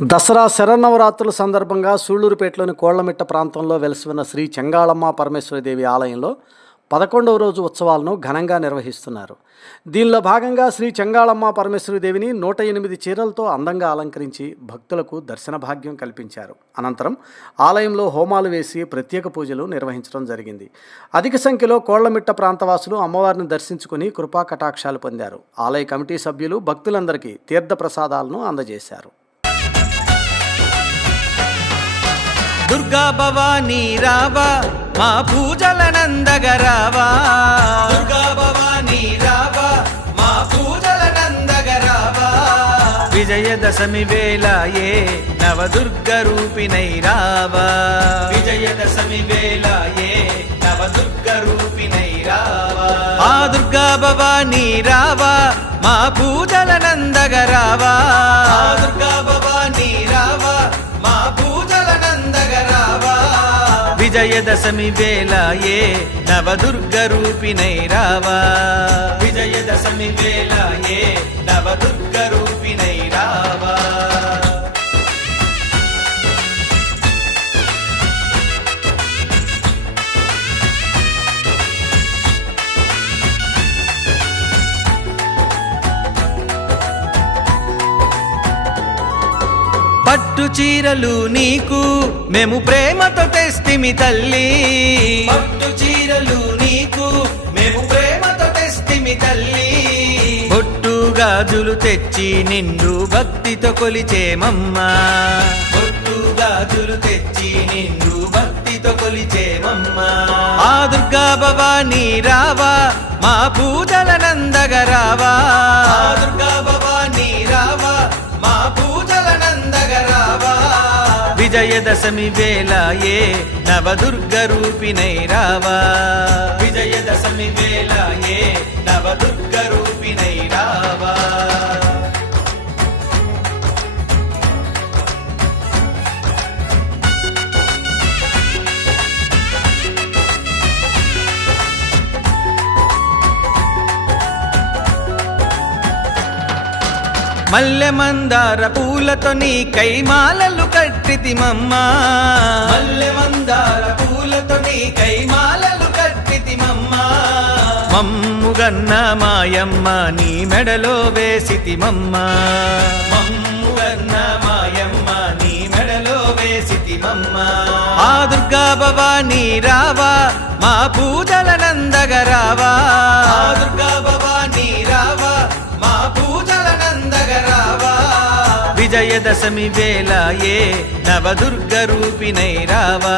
దసరా శరన్నవరాత్రుల సందర్భంగా సూళ్ళూరుపేటలోని కోళ్ళమిట్ట ప్రాంతంలో వెలసిన శ్రీ చెంగాళమ్మ పరమేశ్వరదేవి ఆలయంలో పదకొండవ రోజు ఉత్సవాలను ఘనంగా నిర్వహిస్తున్నారు. దీనిలో భాగంగా శ్రీ చెంగాళమ్మ పరమేశ్వరదేవిని నూట ఎనిమిది చీరలతో అందంగా అలంకరించి భక్తులకు దర్శన భాగ్యం కల్పించారు. అనంతరం ఆలయంలో హోమాలు వేసి ప్రత్యేక పూజలు నిర్వహించడం జరిగింది. అధిక సంఖ్యలో కోళ్ళమిట్ట ప్రాంతవాసులు అమ్మవారిని దర్శించుకుని కృపా కటాక్షాలు పొందారు. ఆలయ కమిటీ సభ్యులు భక్తులందరికీ తీర్థ ప్రసాదాలను అందజేశారు. దుర్గా భవానీ రావా మా పూజల నందగరావా దుర్గా భవానీ రావా మా పూజల నందగరావా విజయదశమి వేళ ఏ నవదుర్గ రూపిణై రావా. విజయదశమి వేళ ఏ నవదుర్గ రూపిణై రావా. ఆ దుర్గా భవానీ రావా మా పూజల నందగరావా విజయదశమి వేళ ఏ నవదుర్గ రూపిణై రావా. విజయ పట్టు చీరలు నీకు మేము ప్రేమతో తెస్తిమి తల్లి. పట్టు చీరలు నీకు మేము ప్రేమతో తెస్తిమి తల్లి. బొట్టు గాజులు తెచ్చి నిండు భక్తితో కొలిచేమమ్మా. బొట్టు గాజులు తెచ్చి నిండు భక్తితో కొలిచేమమ్మా. ఆ దుర్గా భవానీ రావా మా పూజల నందగరావా దుర్గా భవానీ రావా మా విజయదశమి వేళ ఏ నవదుర్గ రూపిణై రావా. మల్లె మందార పూలతో నీ కైమాలలు కట్టితిమమ్మా. మల్లె మందార పూలతో నీ కైమాలలు కట్టితిమమ్మా. మమ్ముగన్న మాయమ్మ నీ మెడలో వేసితిమమ్మా. మమ్ముగన్న మాయమ్మ నీ మెడలో వేసితిమమ్మా. ఆ దుర్గా భవానీ రావా మా పూజల విజయదశమి వేళ ఏ నవదుర్గ రూపిణై రావా?